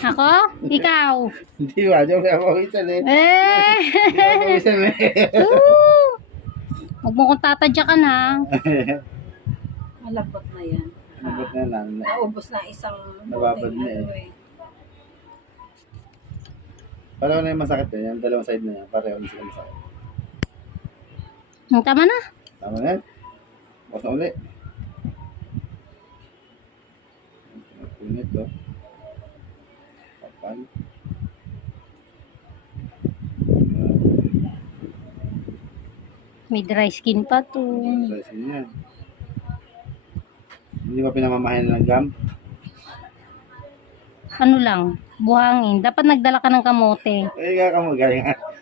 Ako? Ikaw? Hindi ba? Diyan ka mawisan eh. Eh! Hindi ka mawisan eh. Huwag mo kong tatadyakan ha. Malambot na yan. Nabot na lang. Naubos na isang Nababad na eh. Pareho na yung masakit eh. Yung dalawang side na yan. Pareho na sila masakit. Tama na. Tama na yan. Bukas na uli. Punit oh. Kapal. May dry skin pa to. Resin yan. Hindi ba pinamamahayan ng gum? Ano lang, buhangin. Dapat nagdala ka ng kamote. Eh,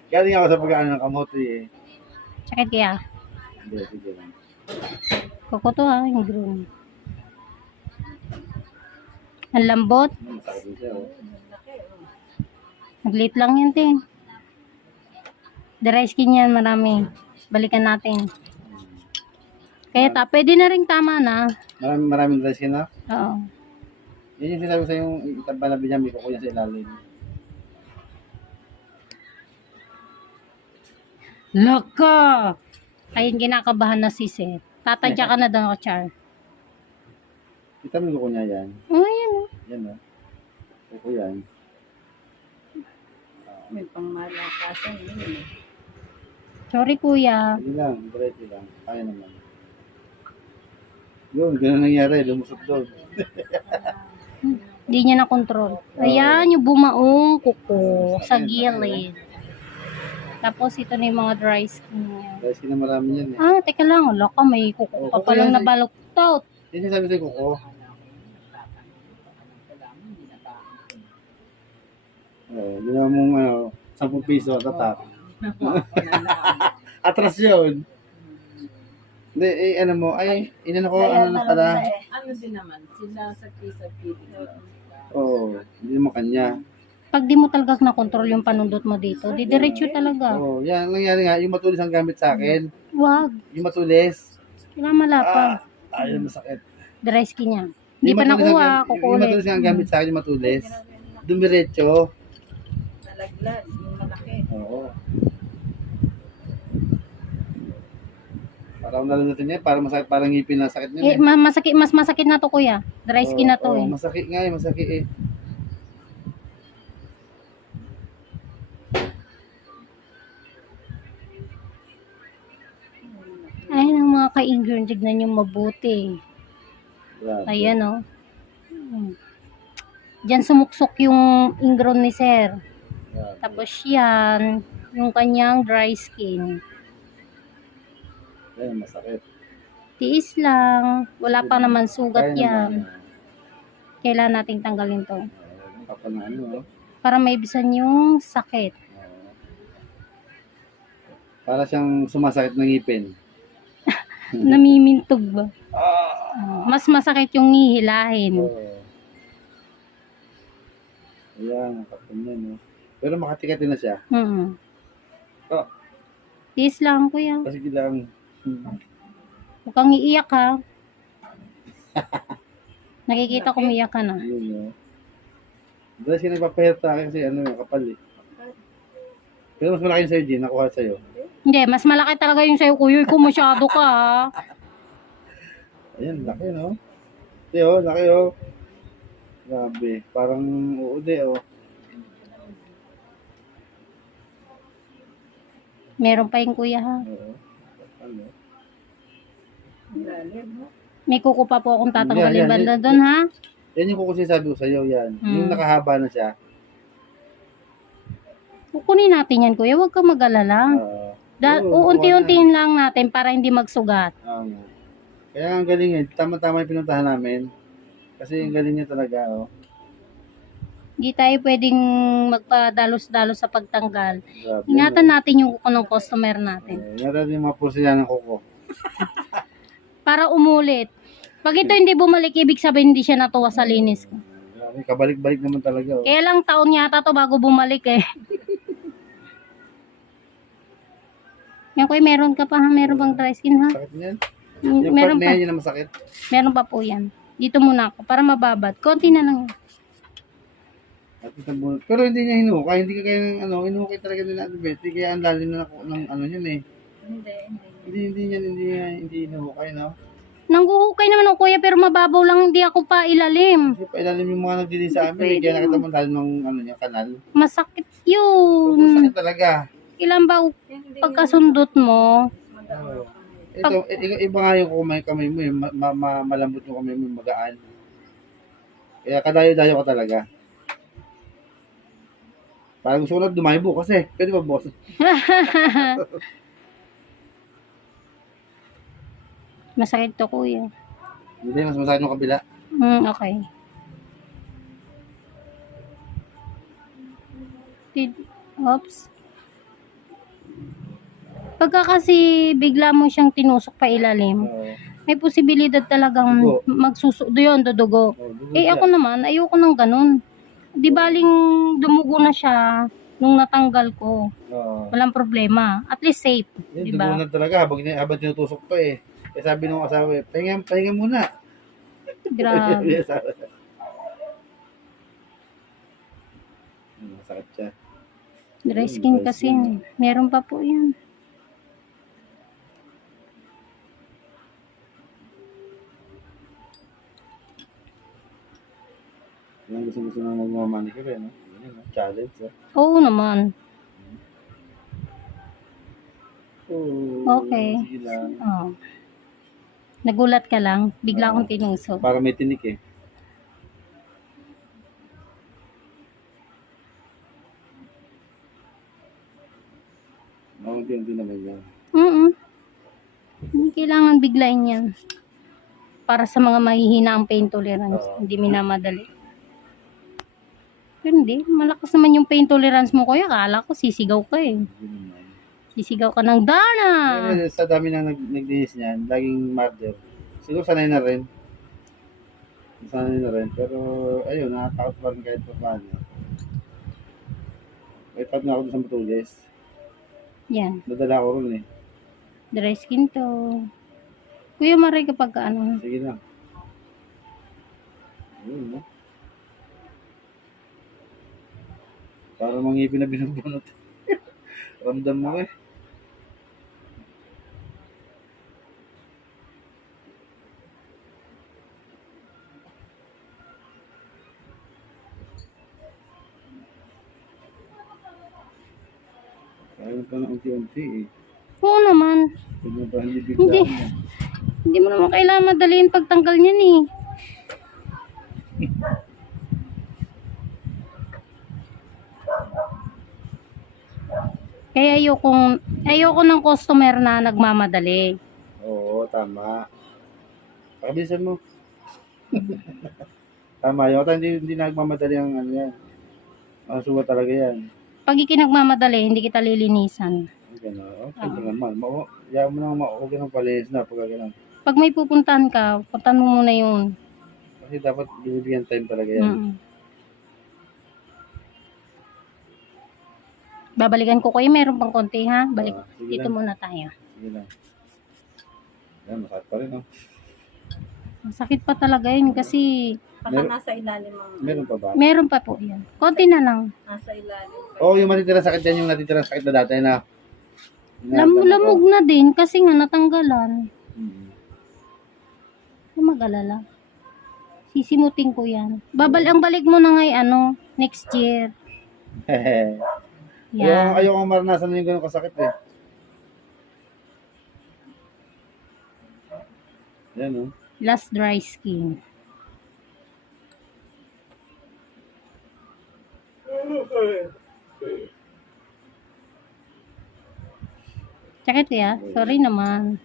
galing ako sa pag-ano ng kamote eh. Sakit kaya? Hindi, sige lang. Kuko to ha, yung green. Ang lambot. Masakit din siya oh. Nag-late lang yan, te. Dry skin yan, marami. Balikan natin. Kaya pwede na rin tama na. Maraming resin na. Oo. Yan yung sinabi ko sa yung itabalabi niya, may kukuya sa ilalim. Laka! Ayun, kinakabahan na si Seth. Tatadya ka na doon ako, Char. Kita mo yung kukuya yan. Oh, yan oh. Yan o. Kukuya yan. May pangmalakasan yun eh. Sorry, kuya. Hindi lang, diretso lang. Kaya naman. Yun, ganun nangyari. Lumusot doon. Hindi niya na-control. Ayan, yung bumaong kuko sa gilid. Tapos, ito na yung mga dry skin niya. Dahil sila marami yan eh. Ah, teka lang. Wala ka, may kuko Oh, pa kuko palang yan. nabaluktot. Yan yung sabi sa'yo, kuko. Ginawa mong 10 piso, tatak. Atras yun. Hindi, eh, ano mo, ay, inano ko, ano na pala. Ano din naman, sila sa kisa-kisa. Oo, hindi mo kanya. Pag di mo talaga na-control yung panundot mo dito, didiretso talaga. Oo, yan, nangyari nga, yung matulis ang gamit sa akin. Wag. Yung matulis. Kailangan malapad. Ayun, masakit. Dry skin niya. Hindi Yung pa matulis nakuha, ang- Yung kukulit. matulis ang gamit sa akin, yung matulis. Dumiretso. Nalaglas, yung malaki. Oo. Parang nalunutin niya, parang masakit, parang ngipin na sakit niya. Eh, masakit, mas masakit na to, kuya. Dry skin na to eh. Masakit nga eh, masakit eh. Ayun ang mga ka-ingern, tignan yung mabuti. Grabe. Ayan oh. Diyan sumuksok yung ingron ni sir. Grabe. Tapos yan, yung kanyang dry skin. Ayan, masakit. Tiis lang. Wala pa naman sugat Kaya yan. naman, Kailangan nating tanggalin to. kapal na ano, Para maibisan yung sakit. para siyang sumasakit ng ngipin. Namimintog ba? Mas masakit yung hihilahin. Oo. Ayan, kapal niya, no? Pero makatikatin na siya. Hmm. Oh, Tiis lang, kuya. kasi kailangan, Huwag kang iiyak ha. Nakikita ko umiyak ka na. yun, no? Dahil siya nagpapahirap sa akin kasi ano, kapal eh. Pero mas malaki yung sa'yo, Jean, nakuha sa'yo. Hindi, mas malaki talaga yung sa'yo, kuya. Ikaw masyado ka ha. Ayan, laki, no? Ito, oh, laki, oh. Grabe, parang uude, oh. Meron pa yung kuya ha. Oo. Ano? May kuko pa po akong tatanggalin Yan, banda yan. doon ha. Yan yung kukusin ko sa'yo, yan. Yung Hmm. nakahaba na siya. Kukunin natin yan, kuya. Huwag kang mag-alala. Oo, Uunti-untiin lang natin para hindi magsugat. Kaya ang galing eh. Tama-tama yung pinuntahan namin. Kasi ang galing niya talaga, oh. Hindi tayo pwedeng magpadalos-dalos sa pagtanggal. Grabe, Ingatan no? natin yung kuko ng customer natin. Ingatan yung mga porsiyan ng kuko. Para umulit. Pag ito hindi bumalik, ibig sabihin hindi siya natuwa sa linis ko. Grabe, kabalik-balik naman talaga, oh. Kaya lang taon yata to bago bumalik eh. Yan kuya, meron ka pa ha? Meron bang dry skin ha? Sakit niyan. Yung Meron part na pa. yan, yun ang masakit. Meron pa po yan. Dito muna ako para mababad. Konti na lang. At isang bunot. Pero hindi niya hinukay. Hindi ka kaya ng ano, hinukay talaga nila Ate Betty. Kaya ang lalim na ng ano yun eh. Hindi hinukay, no? Nangguhukay naman ako kuya pero mababaw lang hindi ako pa ilalim. Kasi pa ilalim yung mga nagdili sa amin. Eh, kaya nakita mo lalim ng ano niya, kanal. Masakit So, yun. sakit talaga. Ilan ba pagkasundot mo? Oo. Ito, iba nga yung kamay mo, yung malambot yung kamay mo, yung magaan. Kaya kadayo-dayo ka talaga. Parang gusto ko na dumaybo kasi. Pwede ba, boss? Masakit to kuya. Hindi, mas masakit yung kabila. Okay. Oops. Pagka kasi bigla mo siyang tinusok pa ilalim, Oo. may posibilidad talagang Dugo. dudugo. Dugo Eh siya. ako naman, ayoko ng ganun. Di baling dumugo na siya nung natanggal ko. Oo. Walang problema. At least safe. Yun, Diba? dugo na talaga habang tinutusok pa eh. Kaya sabi nung asawa eh, pahinga muna. Grabe. Masakit siya. Dry skin kasi. Meron pa po yan. Yan gusto na magmamanicure eh, no? Yan, no? Challenge eh. Oo naman. Oh, Okay. Sige lang. Oh. Nagulat ka lang. Bigla akong tinusok. Para may tinik eh. Unti-unti naman yan. Hindi kailangan biglain yan. Para sa mga mahihina ang pain tolerance. Oo. Hindi minamadali. Pero hindi. Malakas naman yung pain tolerance mo kuya. Akala ko sisigaw ka eh. Hindi naman. Sisigaw ka ng Dana! Eh, sa dami nang nagdinis niyan, laging murder. Siguro sanay na rin. Sanay na rin. Pero, ayun, nakatakot pa rin kahit pa paano. May takot nga ako doon sa Matulis. Yan. Nadala ko rin eh. Dry skin to. Kuya Maray kapag ka ano. Sige lang. Ayun, no? Para mangipin na binubunot. Ramdam mo eh. Kaya pa na unti-unti eh. Oo naman. Hindi ba hindi Hindi. biglaan yan. Hindi mo naman kailangan madaliin pagtanggal niyan eh. Kaya ayoko ng customer na nagmamadali. Oo, tama. Pakabilisan mo. Tama yun. Hindi nagmamadali ang ano yan. Masuwa talaga yan. Pag ikinagmamadali, hindi kita lilinisan. Gano'n. Okay naman. Yaman mo nang huwag ka ng palinis na pagka gano'n. Pag may pupuntahan ka, puntahan mo muna yun. Kasi dapat binibigyan time talaga yan. Mm. Babalikan ko kayo, meron pang konti ha. Balik, Sige dito lang. muna tayo. Sige lang. Yan, masakit pa rin, no? Masakit pa talaga yun kasi Baka nasa ilalim ang Meron pa ba? meron pa po yan. Konti na lang. nasa ilalim. Oo, yung matitira sakit yan, yung natitira sakit na dati na. Lamog na din kasi nga natanggalan. Mm. Huwag mag-alala. Sisimutin ko yan. Ang balik mo na ngay next year. Yan. Ayoko maranasan na yung gano'ng kasakit eh. Yan, no? Last dry skin. Sakit ya? Sorry naman.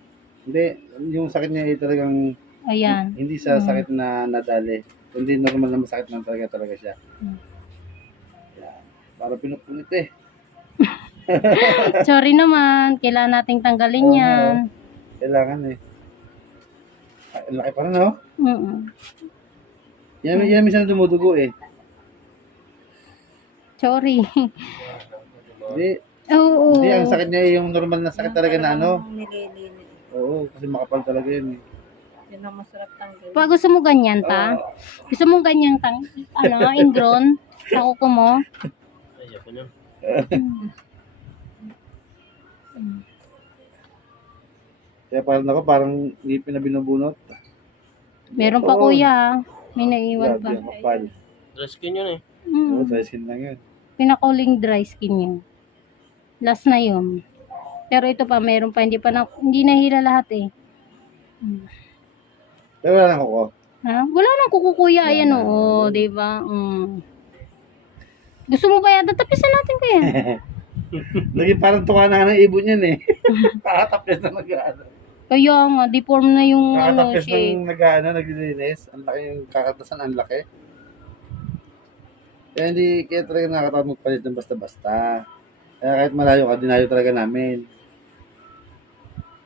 Hindi, yung sakit niya ay talagang Ayan. hindi sa sakit na nadali. Kundi normal na masakit lang talaga siya. Yan. Para pinupunit eh. Sorry naman. Kailangan nating tanggalin Oo, yan. Kailangan eh. Ay, ang laki pa rin, no? Mm-mm. Yan minsan dumudugo eh. Sorry. Hindi, Oo. hindi, ang sakit niya yung normal na sakit talaga na ano. Nililinis. Oo, kasi makapal talaga yun eh. Yun ang masarap tanggal. Pag gusto mo ganyan pa, gusto mo ganyan ingrown sa kuko mo. Ay, ako na. Kaya parang ngipin na binubunot. Meron pa kuya, may naiwan Grabe, pa. ang kapal. Dry skin yun eh. Oo, Mm. dry skin lang yun. Pinakuling dry skin yun. Last na yun. Pero ito pa, meron pa, hindi nahila lahat eh. Pero wala nang kuko. Ha? Wala nang kukukuya, Wala ayan na. oo, di ba? Gusto mo ba yata? Tapisan natin kuya. Lagi parang tuka na ng ibon yan eh. Kakatapos na nag-ano. Kaya nga, deform na yung Kakatapos shape. ng nag-ano, naglilinis. Ang laki yung kakatasan, ang laki. Kaya talaga nakakatawag magpalit ng basta-basta. Kaya kahit malayo ka, dinayo talaga namin.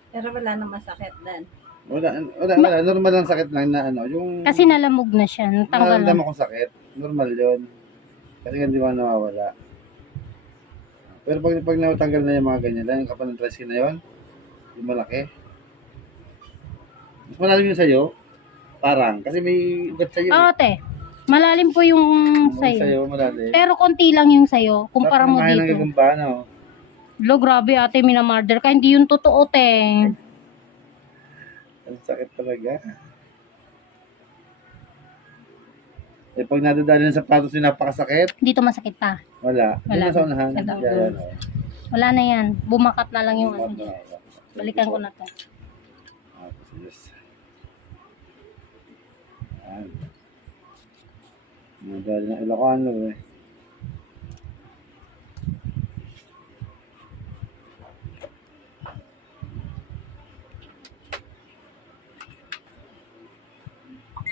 Pero wala nang masakit din. Wala. Normal lang sakit lang na ano. Yung Kasi nalamog na siya, natanggal na. nararamdaman kong sakit. Normal yun. Kasi hindi mo nawawala. Pero pag natanggal na yung mga ganyan lang, yung kapal ng tricycle na yun, yung malaki. Mas malalim yun sa'yo. Parang. Kasi may ugat sa'yo. Oo, te. Malalim po yung Sa'yo sayo. malalim. Pero konti lang yung sayo. Kumpara mo Tapos kumain ng dito. gagamba, no? Lo, grabe ate, minamarder ka. Hindi yun totoo, te. Ang sakit talaga. Eh, pag nadadali ng sapatos yung napakasakit, Dito masakit pa. wala. Wala. Wala. Sa unahan. Sa daw. Yan, oh. Wala na yan. Bumakat na lang yung ano niya. Balikan ko na to. Yes. Yan. Nadali ng Ilocano eh.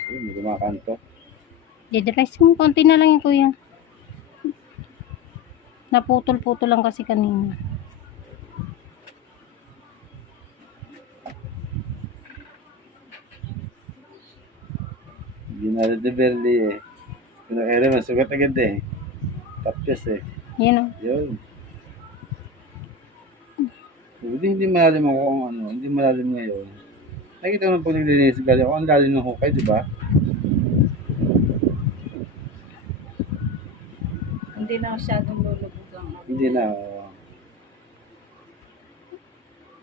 Uy, may kumakanto. Didress mo. Konti na lang yung kuya. Naputol-putol lang kasi kanina. Hindi na de Berli eh. Pinakailan, masugat agad eh. Tapos eh. Yan o. Yun. Hindi malalim ako kung ano, hindi malalim ngayon. Nakita mo po naglilinis galing ako, ang lalim ng hukay, di ba? Hindi na masyadong lulubog ang ano. Hindi na. Oh.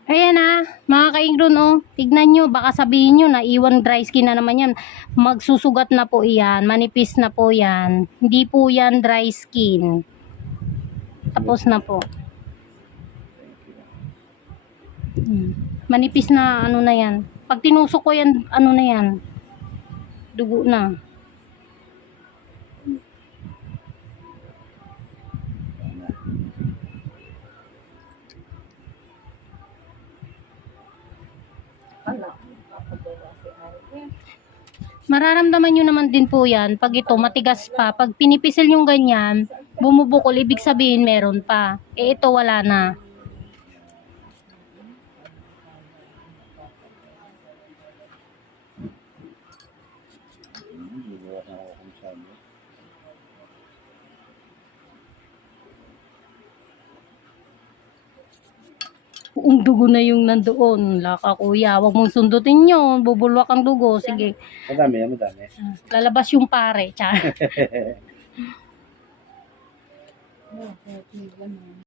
Ayan na, mga ka-ingron oh. Tignan nyo, baka sabihin nyo na iwan dry skin na naman yan. Magsusugat na po yan, manipis na po yan. Hindi po yan dry skin. Tapos na po. Manipis na ano na yan. Pag tinusok ko yan, ano na yan. Dugo na. Ano? Papadala si Ate. Mararamdaman nyo naman din po yan. Pag ito, matigas pa. Pag pinipisil yung ganyan, bumubukol, ibig sabihin meron pa. Eh ito, wala na. Buong dugo na yung nandoon. Laka kuya, wag mong sundutin yun. Bubulwak ang dugo. Sige, Madami yan, madami. lalabas yung pare. Char.